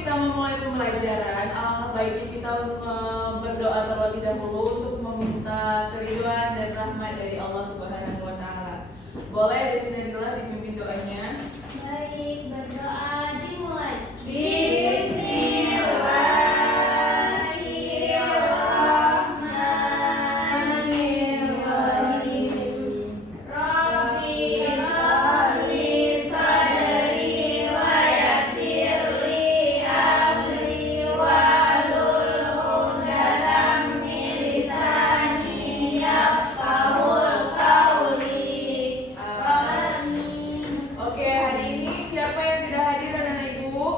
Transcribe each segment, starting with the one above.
kita memulai pembelajaran, alangkah baiknya kita berdoa terlebih dahulu untuk meminta keridhaan dan rahmat dari Allah Subhanahu wa taala. Boleh Desnadila dipimpin doanya? Baik, berdoa dimulai. Oke, hari ini siapa yang tidak hadir anak-anak ibu?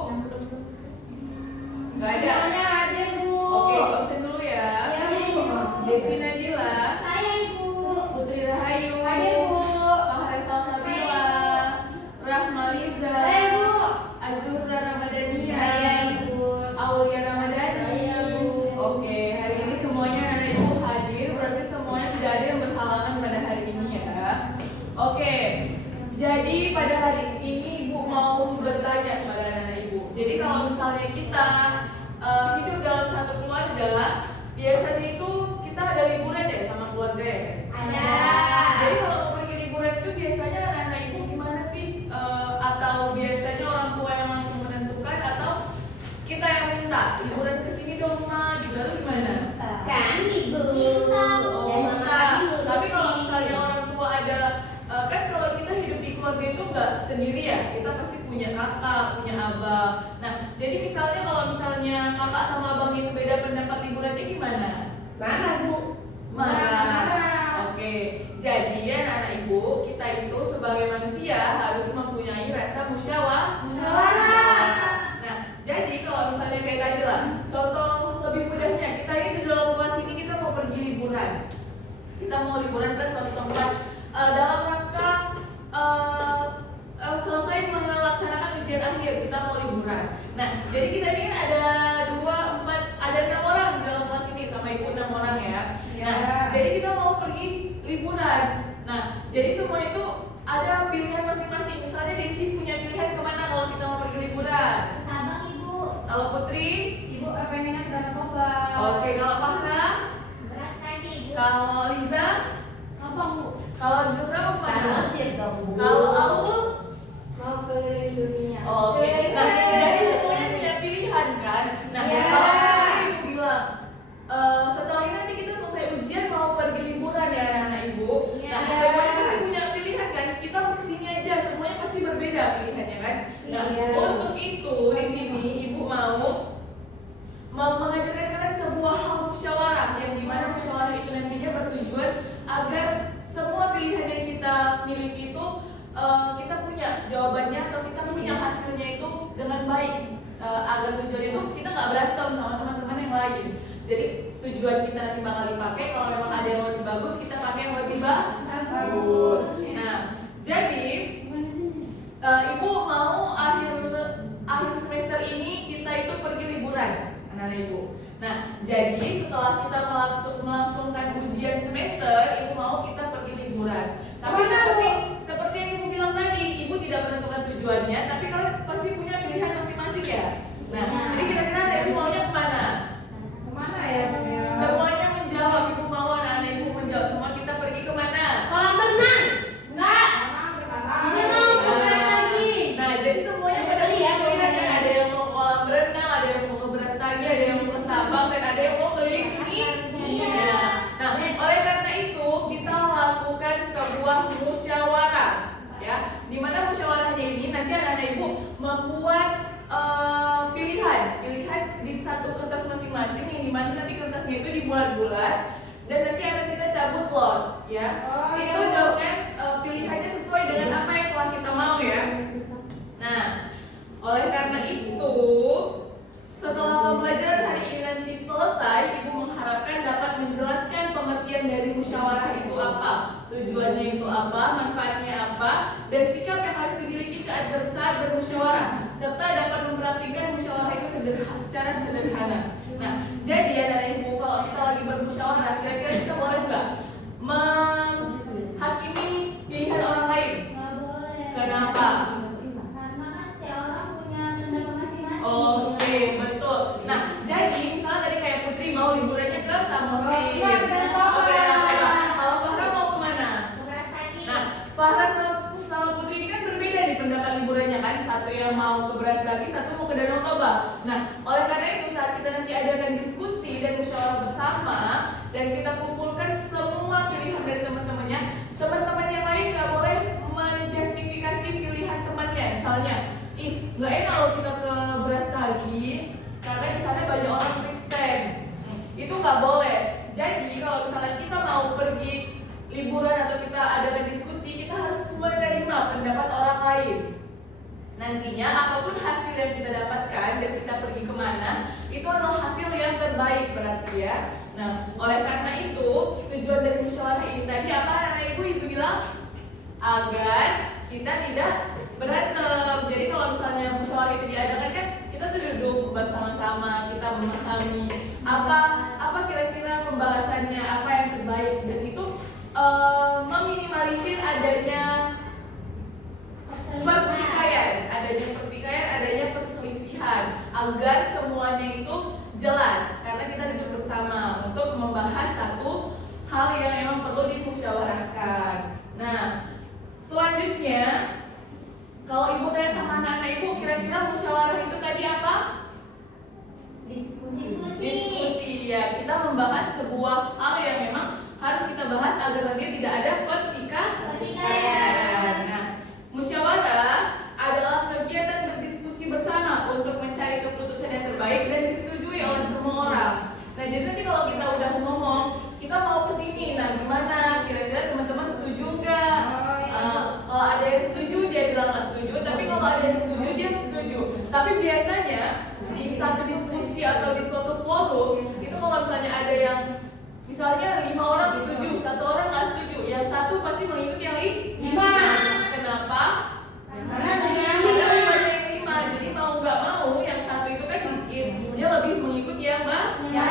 Nggak ada. Hadir, Bu. Oke, absen dulu ya. Ya, Bu. Desi Nadila, Saya, Ibu. Putri Rahayu, Hadir, Bu. Fahra Salsabila, Rahmaliza, Saya, Bu. Azura Ramadhania, Saya, Ibu. Aulia Ramadhani. Saya, Bu. Oke, hari ini semuanya anak ibu hadir, berarti semuanya tidak ada yang berhalangan pada hari ini ya. Oke, jadi pada hari ini ibu mau bertanya kepada anak-anak ibu. Jadi kalau misalnya kita hidup dalam satu keluarga, biasanya itu kita ada liburan ya sama keluarga ya. Ada. Jadi kalau mau pergi liburan itu biasanya anak-anak ibu gimana sih? Atau biasanya orang tua yang langsung menentukan atau kita yang minta liburan ke sini dong ma, gitu atau gimana? Kami, Bu. Oh, minta. Tapi kalau misalnya orang tua ada kan kalau kita hidup di keluarga itu nggak sendiri ya, kita pasti punya kakak, punya abang. Nah, jadi misalnya kalau misalnya kakak sama abang itu beda pendapat liburannya gimana? Marah, Bu. Marah. Oke, jadi ya anak ibu, kita itu sebagai manusia harus mempunyai rasa musyawarah. Nah, jadi kalau misalnya kayak tadi lah, contoh lebih mudahnya, kita ini di dalam kelas ini kita mau pergi liburan. Kita mau liburan ke suatu tempat dalam rangka selesai melaksanakan ujian akhir, kita mau liburan. Nah, jadi kita ini kan ada 6 orang di dalam kelas ini sama ibu 6 orang ya. Nah, jadi kita mau pergi liburan. Nah, jadi semua itu ada pilihan masing-masing. Misalnya Desi punya pilihan kemana kalau kita mau pergi liburan. Sabang, Ibu. Kalau Putri, Ibu pengennya ke Danau Toba. oke. Kalau Fahra, Beras tadi, Bu. kalau Liza, Apa, Bu? kalau Zura mau kemana? Samosir dong, Bu. Kalau Aul, Mau keliling dunia. oke. Nah, jadi semuanya punya pilihan kan. Nah, Iya. kalau misalnya ibu bilang setelah ini nanti kita selesai ujian mau pergi liburan ya anak-anak ibu. Nah, Iya. semuanya pasti punya pilihan kan. Kita mau kesini aja, semuanya pasti berbeda pilihannya kan. Nah, Iya. untuk itu di sini ibu mau mengajarkan kalian sebuah hal musyawarah yang dimana musyawarah itu nantinya bertujuan agar semua pilihan yang kita miliki itu kita punya jawabannya atau kita punya hasilnya itu dengan baik. Agar tujuan itu kita nggak berantem sama teman-teman yang lain. Jadi tujuan kita nanti bakal dipakai, kalau memang ada yang lebih bagus kita pakai yang lebih Bagus. Nah, jadi ibu mau akhir semester ini kita itu pergi liburan, anak-anak ibu. Nah, jadi setelah kita melangsungkan ujian semester, ibu mau kita pergi liburan. Tapi seperti yang ibu bilang tadi, ibu tidak menentukan tujuannya, tapi kalian pasti punya pilihan masing-masing ya. Nah, jadi kira-kira ibu maunya kemana? Kemana ya, Bu? Ya? Semuanya menjawab, ibu mau anak-anak ibu menjawab. Semua kita pergi kemana? Kolam renang. Enggak. Ini mau ke beras tadi. Nah, jadi semuanya pada punya pilihannya. Ada yang mau ke kolam renang, ada yang mau ke Brastagi, ada yang mau ke Sabang, dan ada yang mau keliling dunia. Iya. Nah, oleh karena itu kita lakukan sebuah musyawarah, ya. Di mana musyawarahnya ini nanti anak-anak ibu membuat pilihan di satu kertas masing-masing, yang dimana nanti kertasnya itu dibulat-bulat dan nanti akan kita cabut lot, ya. Oh, Itu iya, Bu. dengan pilihannya sesuai dengan apa yang telah kita mau ya. Nah, oleh karena itu setelah pembelajaran hari ini nanti selesai, ibu mengharapkan dapat menjelaskan pengertian dari musyawarah itu apa, tujuannya itu apa, manfaatnya apa, dan sikap yang harus dimiliki saat bermusyawarah, serta dapat mempraktikkan musyawarah itu secara sederhana. Nah, jadi anak-anak ibu, kalau kita lagi bermusyawarah, kira-kira kita boleh nggak menghakimi pilihan orang lain? Nggak boleh. Kenapa? Karena kan setiap orang punya pendapat masing-masing. Oke, betul. Nah, jadi misalnya tadi kayak Putri mau liburannya ke Samosir. Iya, betul. Oke, kalau Farah mau kemana? Keberas lagi. Nah, Farah sama Putri ini kan berbeda nih pendapat liburannya kan. Satu yang mau ke Brastagi, satu mau ke Danau Toba. Nah, oleh karena itu saat kita nanti adakan diskusi dan musyawarah bersama dan kita kumpulkan semua pilihan dari teman-temannya, teman-teman yang lain nggak boleh menjustifikasi pilihan temannya. Misalnya, nggak enak loh kita ke Brastagi karena di sana banyak orang Kristen. Itu nggak boleh. Jadi kalau misalnya kita mau pergi liburan atau kita adakan diskusi, kita harus menerima pendapat orang lain. Nantinya apapun hasil yang kita dapatkan dan kita pergi kemana, itu adalah hasil yang terbaik berarti ya. Nah, oleh karena itu tujuan dari musyawarah ini tadi apa anak ibu bilang? Agar kita tidak berantem. Jadi kalau misalnya musyawarah itu diadakan kan kita tuh duduk bersama-sama, kita memahami apa kira-kira pembahasannya, apa yang terbaik, dan itu meminimalisir adanya pertikaian, adanya perselisihan, agar semuanya itu jelas karena kita duduk bersama untuk membahas satu hal yang memang perlu dimusyawarahkan. Nah, selanjutnya kalau ibu tanya sama anak-anak ibu, kira-kira musyawarah itu tadi apa? Diskusi ya, kita membahas sebuah hal yang memang harus kita bahas agar nanti tidak ada pertikaian. Nah, musyawarah adalah kegiatan berdiskusi bersama untuk mencari keputusan yang terbaik dan disetujui oleh semua orang. Nah, jadi nanti kalau kita udah ngomong, kita mau ke sini, nah gimana? Kira-kira teman-teman setuju nggak? Kalau ada yang setuju, dia bilang nggak setuju. Tapi kalau ada yang setuju, dia setuju. Tapi biasanya di satu diskusi atau di suatu forum, itu kalau misalnya ada yang misalnya 5 orang setuju, 1 orang nggak setuju, yang satu pasti mengikuti yang 5. Kenapa? Karena ada yang 5, jadi mau nggak mau yang satu itu kan dikit, dia lebih mengikuti yang banyak.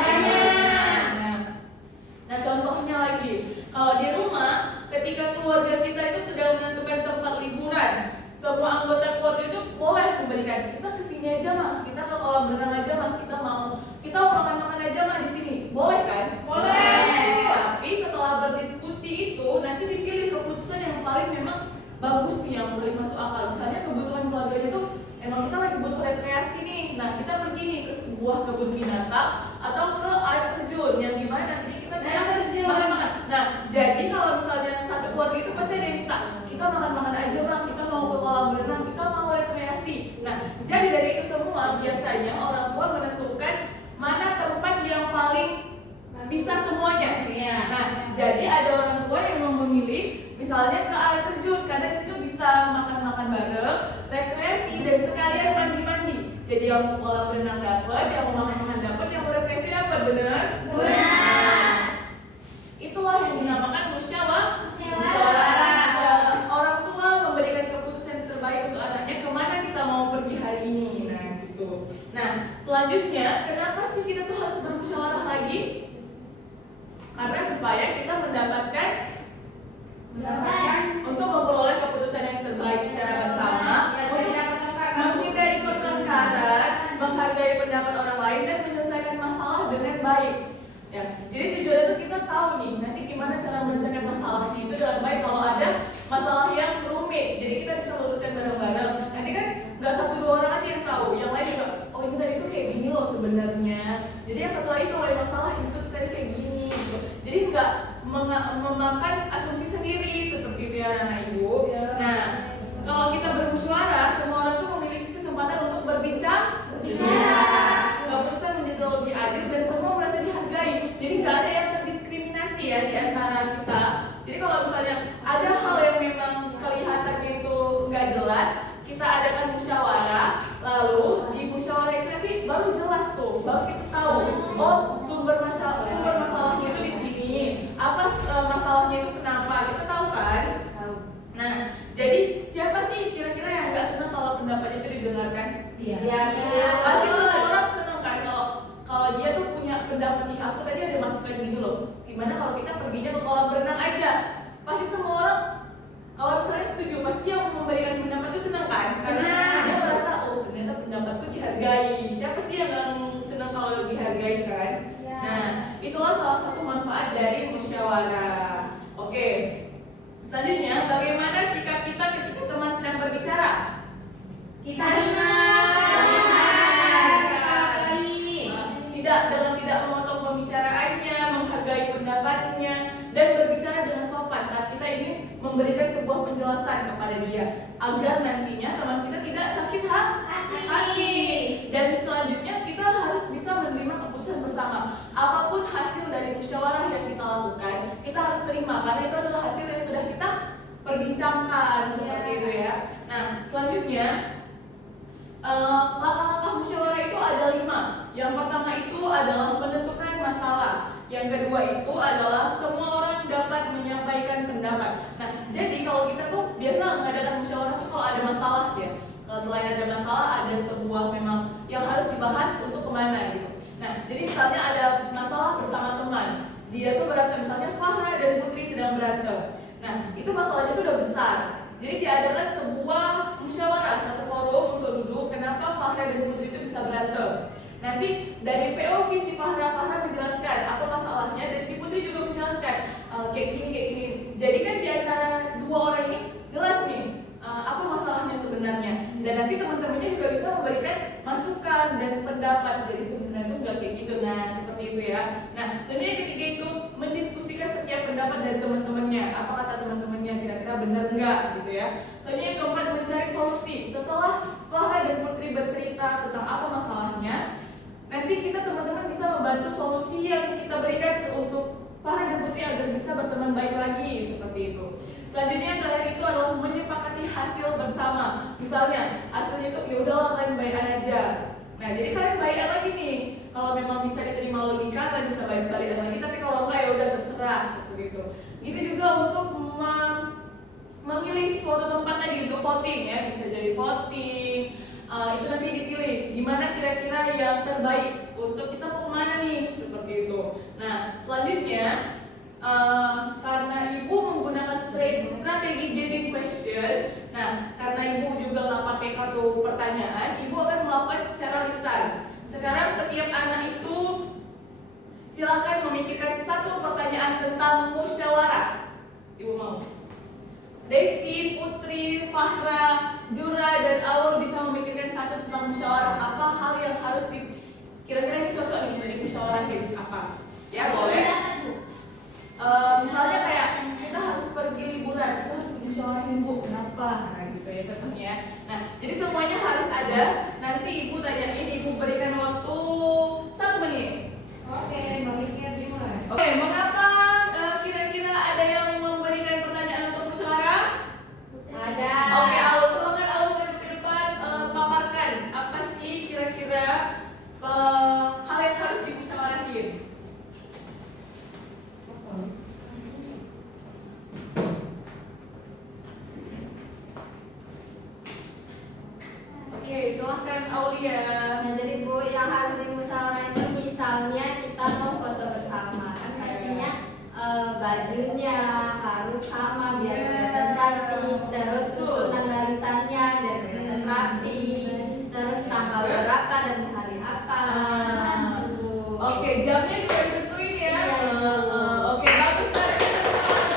Nah, contohnya lagi, kalau di rumah, ketika keluarga kita itu sedang menentukan tempat liburan, semua anggota keluarga itu boleh memberikan, kita kesini aja mah, kita ke kolam renang aja mah, kita mau makan-makan aja mah di sini, boleh kan? Boleh. Tapi setelah berdiskusi itu nanti dipilih keputusan yang paling memang bagus nih, yang boleh masuk akal. Misalnya kebutuhan keluarganya tuh emang kita lagi butuh rekreasi nih, nah kita pergi nih ke sebuah kebun binatang atau ke air terjun yang gimana nanti kita bisa makan-makan. Nah, jadi kalau misalnya satu keluarga itu pasti ada yang minta, kita makan-makan aja bang, kita mau ke kolam renang, kita mau rekreasi. Nah, jadi dari itu semua biasanya orang tua menentukan mana tempat yang paling bisa semuanya. Nah, jadi ada orang tua yang memilih misalnya ke air terjun karena di situ bisa makan-makan bareng, rekreasi, dan sekalian mandi-mandi. Jadi yang mau kolam renang dapat, yang mau makan-makan dapat, yang mau rekreasi dapat, benar? Itulah yang dinamakan musyawarah. Orang tua memberikan keputusan terbaik untuk anaknya kemana kita mau pergi hari ini. Nah, gitu. Nah, selanjutnya kenapa sih kita tuh harus bermusyawarah lagi? Karena supaya kita mendapatkan untuk memperoleh keputusan yang terbaik secara bersama, menghindari pertengkaran, menghargai pendapat orang lain, dan menyelesaikan masalah dengan baik. Ya, jadi tujuannya itu kita tahu nih nanti gimana cara menyelesaikan masalahnya itu dengan baik. Kalau ada masalah yang rumit, jadi kita bisa luruskan bareng-bareng. Nanti kan nggak 1-2 orang aja yang tahu, yang lain juga, oh ini tadi itu kayak gini loh sebenarnya. Jadi yang satu lagi kalau ada masalah itu tadi kayak gini. Gitu. Jadi nggak memakan asumsi sendiri seperti itu ya anak ibu. Nah, kalau kita bermusyawarah, semua orang tuh memiliki kesempatan untuk berbicara. Keputusan menjadi lebih adil dan semua merasa dihargai. Jadi nggak ada yang terdiskriminasi ya di antara kita. Jadi kalau misalnya ada hal yang memang kelihatannya itu nggak jelas, kita adakan musyawarah, lalu di musyawarah itu nanti baru jelas tuh, baru kita tahu, oh sumber masalahnya itu di sini, apa masalahnya itu kenapa, kita tahu kan? Nah, jadi siapa sih kira-kira yang nggak senang kalau pendapatnya itu didengarkan? Pasti semua orang senang kan kalau dia tuh punya pendapat nih, aku tadi ada masukan gini loh, gimana kalau kita perginya ke kolam renang aja? Pasti semua orang kalau misalnya setuju, pasti yang memberikan pendapat itu senang kan? Karena dia merasa, oh ternyata pendapat pendapatku dihargai. Siapa sih yang gak senang kalau dihargai kan? Nah, itulah salah satu manfaat dari musyawarah. Oke. Selanjutnya, bagaimana sikap kita ketika teman sedang berbicara? Kita dengar. Dengan tidak memotong pembicaraannya, menghargai pendapatnya, dan berbicara dengan sopan saat kita ingin memberikan sebuah penjelasan kepada dia, agar nantinya teman kita tidak sakit hati. Dan selanjutnya kita harus bisa menerima keputusan bersama. Apapun hasil dari musyawarah yang kita lakukan, kita harus terima karena itu adalah hasil yang sudah kita perbincangkan seperti itu ya. Nah, selanjutnya langkah-langkah musyawarah itu ada 5. Yang pertama itu adalah menentukan masalah. Yang kedua itu adalah semua orang dapat menyampaikan pendapat. Nah, jadi kalau kita tuh biasa mengadakan musyawarah tuh kalau ada masalah ya. Kalau selain ada masalah, ada sebuah memang yang harus dibahas untuk kemana gitu. Nah, jadi misalnya ada masalah bersama teman. Dia tuh berantem, misalnya Fahra dan Putri sedang berantem. Nah, itu masalahnya tuh udah besar. Jadi diadakan sebuah musyawarah, satu forum untuk duduk kenapa Fahra dan Putri itu bisa berantem. Nanti dari POV si Fahra menjelaskan apa masalahnya dan si Putri juga menjelaskan kayak gini. Jadi kan di antara dua orang ini jelas nih apa masalahnya sebenarnya. Dan nanti teman-temannya juga bisa memberikan masukan dan pendapat. Jadi sebenarnya itu nggak kayak gitu. Nah, seperti itu ya. Nah, dan yang ketiga itu mendiskusikan setiap pendapat dari teman-temannya. Apa kata teman-temannya kira-kira benar nggak gitu ya. Dan yang keempat mencari solusi. Setelah Fahra dan Putri bercerita tentang apa masalahnya, nanti kita teman-teman bisa membantu solusi yang kita berikan untuk Fahra dan Putri agar bisa berteman baik lagi seperti itu. Selanjutnya yang terakhir itu adalah menyepakati hasil bersama. Misalnya hasilnya itu ya udahlah kalian baikan aja. Nah, jadi kalian baikan lagi nih. Kalau memang bisa diterima logika kalian bisa baikan lagi. Tapi kalau enggak ya udah terserah seperti itu. Gitu juga untuk memilih suatu tempat tadi untuk voting ya, bisa jadi voting. Itu nanti dipilih gimana kira-kira yang terbaik untuk kita mau kemana nih seperti itu. Nah, selanjutnya karena ibu menggunakan strategi gating question, nah karena ibu juga nggak pakai kartu pertanyaan, ibu akan melakukan secara lisan. Sekarang setiap anak itu silakan memikirkan satu pertanyaan tentang musyawarah. Ibu mau? Desi, Putri, Fahra, Jura, dan Aul bisa memikirkan satu tentang musyawarah. Apa hal yang harus kira-kira ini cocok nih jadi musyawarahin apa? Ya boleh. Misalnya kayak kita harus pergi liburan, kita harus dimusyawarahin Bu, kenapa? Nah gitu ya contohnya. Nah jadi semuanya harus ada. Nanti ibu tanyain, ibu berikan waktu 1 menit. Oke, baliknya dimulai. Oke, mengapa kira-kira ada yang memberikan pertanyaan untuk musyawarah? Ada. Oke, Aul, silakan Aul maju ke depan, paparkan apa sih kira-kira hal yang harus dimusyawarahin. Oke, silahkan Aulia. Nah, jadi Bu, yang harus dimusyawarahin itu misalnya kita mau foto bersama, kan pastinya bajunya harus sama biar kelihatan cantik, terus susunan barisannya biar kelihatan rapi, terus tanggal berapa dan hari apa. Oke, jamnya juga ditentuin ya. Iya. Oke, bagus banget.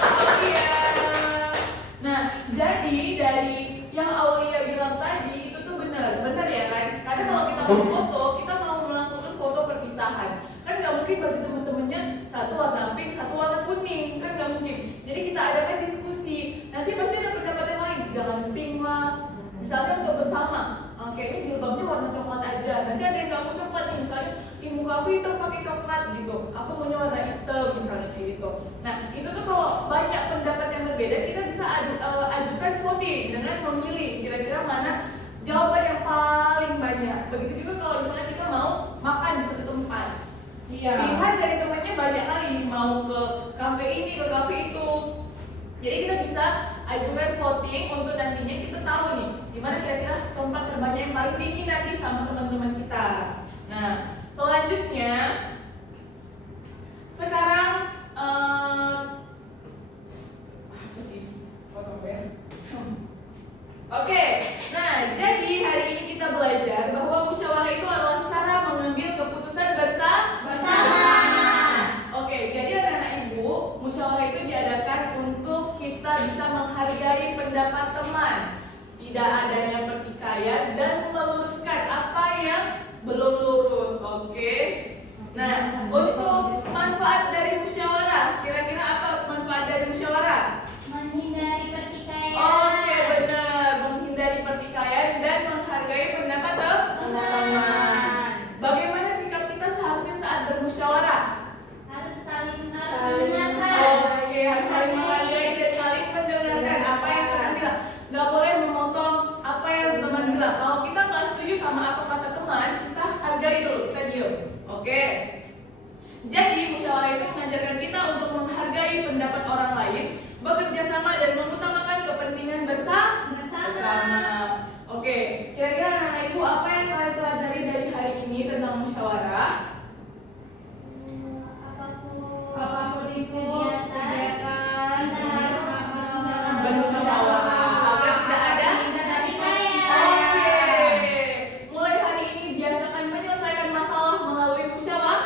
Aulia. Nah, jadi dari yang Aulia bilang tadi itu tuh benar ya kan? Karena kalau kita mau foto, kita mau melangsungkan foto perpisahan. Kan nggak mungkin baju temen-temennya satu warna pink, satu warna kuning, kan nggak mungkin. Jadi kita adakan diskusi. Nanti pasti ada pendapat yang lain. Jangan pink lah. Misalnya untuk bersama, kayaknya jilbabnya warna coklat aja. Nanti ada yang nggak mau coklat nih, misalnya muka aku hitam pakai coklat gitu. Aku maunya warna hitam misalnya kayak gitu. Nah itu tuh kalau banyak pendapat yang berbeda, kita bisa ajukan voting dengan memilih kira-kira mana jawaban yang paling banyak. Begitu juga kalau misalnya kita mau makan di satu tempat. Iya. Pilihan dari temannya banyak kali, mau ke kafe ini, ke kafe itu. Jadi kita bisa ajukan voting untuk nantinya kita tahu nih gimana kira-kira tempat terbanyak yang paling dingin nanti sama teman-teman kita. Nah, selanjutnya sekarang apa sih? Potong ya. Oke, nah jadi hari ini kita belajar bahwa kata teman, kita hargai dulu, kita diem. Oke. Jadi musyawarah itu mengajarkan kita untuk menghargai pendapat orang lain, bekerja sama dan mengutamakan kepentingan bersama. Oke, kira-kira anak-anak ibu apa yang kalian pelajari dari hari ini tentang musyawarah? Apapun itu kegiatan kita harus Bermusyawarah agar tidak ada. Oke, mulai hari ini biasakan menyelesaikan masalah melalui musyawarah,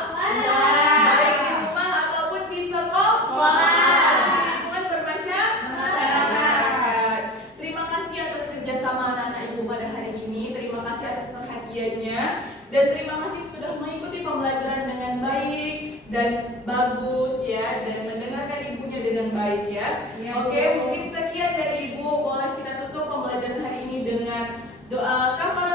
baik di rumah ataupun di sekolah ataupun di lingkungan bermasyarakat. Terima kasih atas kerjasama anak-anak ibu pada hari ini. Terima kasih atas perhatiannya dan terima kasih sudah mengikuti pembelajaran dengan baik dan bagus ya, dan mendengarkan ibunya dengan baik ya. Oke, mungkin sekian dari ibu. Boleh kita tutup pembelajaran hari ini dengan doa kafaratul